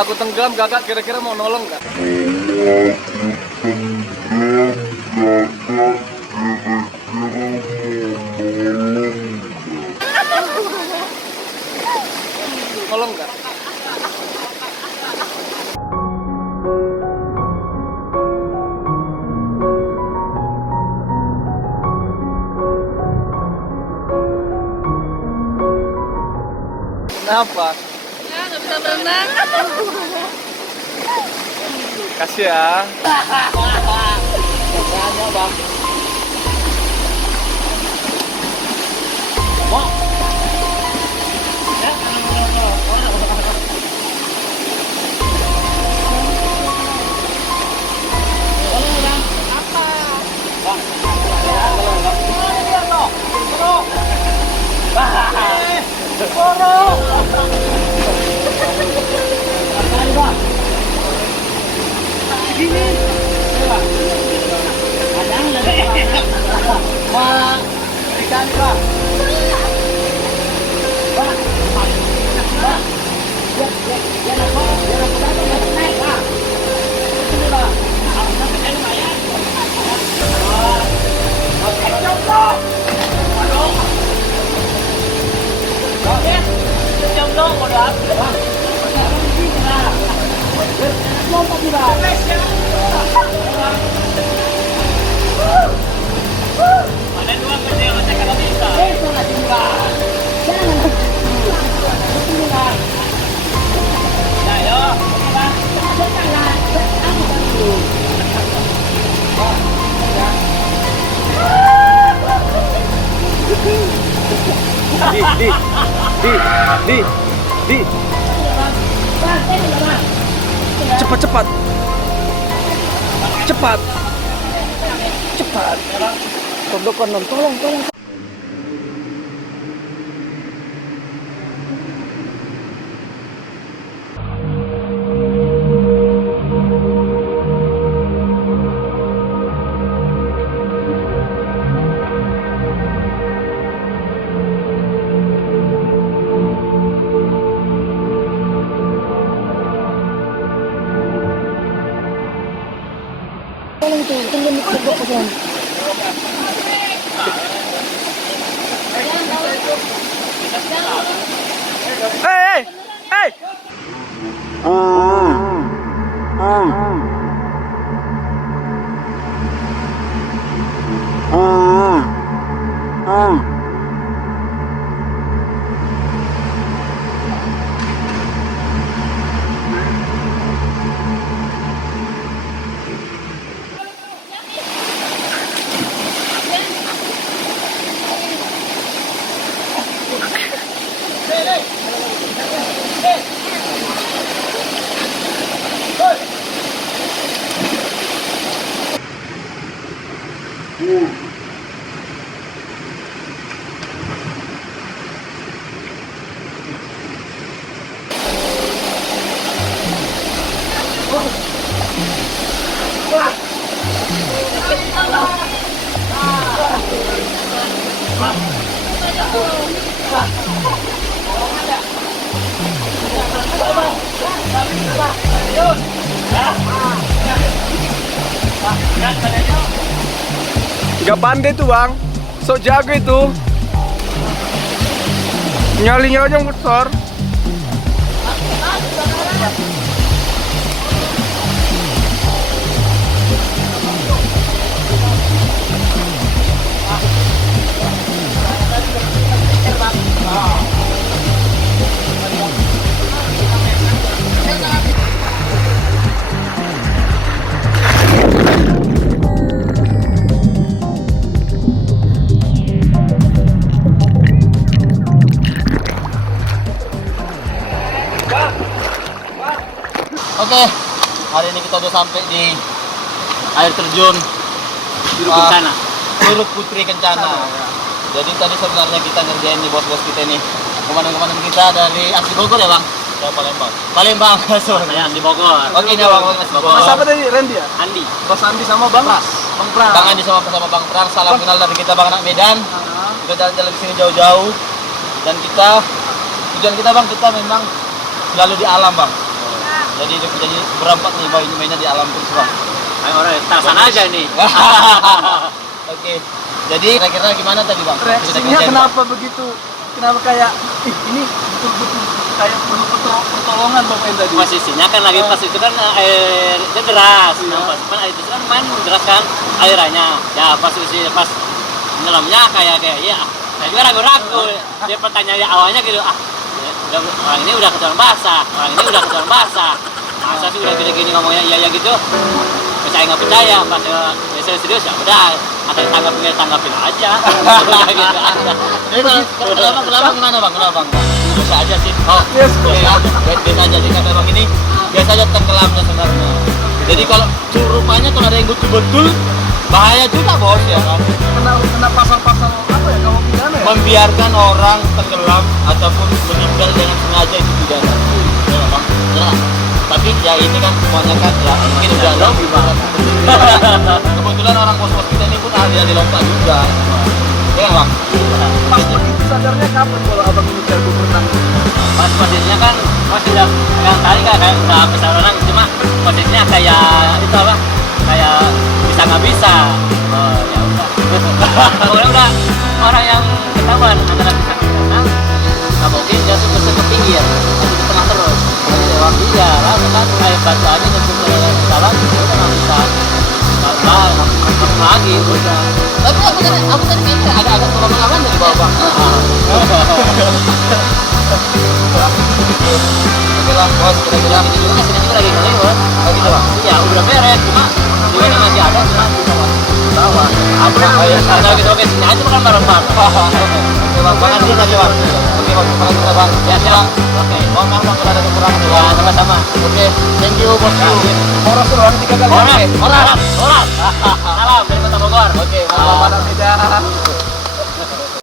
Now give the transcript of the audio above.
aku tenggelam kakak kira-kira mau nolong nggak? Nolong nggak? Kenapa? Ya, nggak bisa berenang. Kasih ya. Makanya bang. Mau? Ya, Di. Cepat. Tolong. Hey! Gak pandai tuh bang, sok jago itu. Nyalinya aja besar. Oke, hari ini kita udah sampai di air terjun Curug Putri Kencana. Jadi tadi sebenarnya kita ngerjain di bos-bos kita nih. Komandan-komandan kita dari asli Bogor ya bang? Ya Palembang. Sorry. Di Bogor. Oke ini bang, asli Bogor. Mas apa tadi? Randy ya? Andi. Mas Andi sama Bang Pras. Bang Andi sama Bang Pras. Salam kenal dari kita Bang anak Medan. Kita jalan-jalan ke sini jauh-jauh. Dan tujuan kita bang, kita memang selalu di alam bang. jadi berempat nih mainnya di alam terus bang. Ayo orang sana aja nih. Oke. Jadi kira-kira gimana tadi bang? Reaksinya kenapa begitu? Kenapa kayak ini betul-betul kayak perlu pertolongan bapak tadi? Posisinya kan lagi pas itu kan airnya deras. Iya. Nah, pas air itu kan main deras kan airannya. Ya pas nyelamnya kayak ya. Saya juga ragu-ragu. Dia pertanyaan awalnya gitu orang ini udah ketahuan basah. Masa sih udah gini-gini ngomongnya iya gitu. Percaya nggak percaya, pas saya serius ya udah akan tanggapin aja. Gitu aja. Kenapa gimana bang? Kenapa bang? Biasa aja sih. Oh, Yes, biasa aja sih karena bang ini biasa aja tenggelamnya sebenarnya. Jadi kalau rumahnya kalau ada yang betul-betul bahaya juga bos ya kan. Kena pasal-pasal apa ya kamu pidana ya? Membiarkan orang tenggelam ataupun meninggal dengan sengaja itu pidana. Ya bang. Ya. Tapi ya ini kan semuanya kan ya mungkin udah ada gimana. Kebetulan orang bos-bos kita ini pun ahli lompat juga. Ya kan bang? Pas begitu sadarnya kapan kalau abang ini jago berenang? Pas posisinya kan masih udah pegang tali kayak udah bisa renang, cuma posisinya kayak itu apa? Kayak bisa nggak bisa. Oh ya udah. Pokoknya udah orang yang ketahuan antara bisa renang, nggak mungkin jatuh ke pinggir, masih di tengah terus. Iya lah, kan air batu aja nyebut ke dalam, udah nggak bisa lagi udah. Tapi aku tadi kayaknya agak kelamaan dari bawah bang. Oke lah bos, kira-kira Ini juga sini juga lagi ngelewat. oh gitu bang. Iya udah beres, cuma juga masih ada cuma bisa tawa. Ada ada gitu oke sini aja bukan bareng-bareng. Oke bang, makasih lagi bang. Oke bang, terima kasih bang. Ya siap. Oke. Mohon maaf bang kalau ada kekurangan Ya sama-sama. Oke, thank you bosku. Orang doang 3 kali. Orang. Salam dari Kota Bogor. Oke, Selamat malam, Tidak.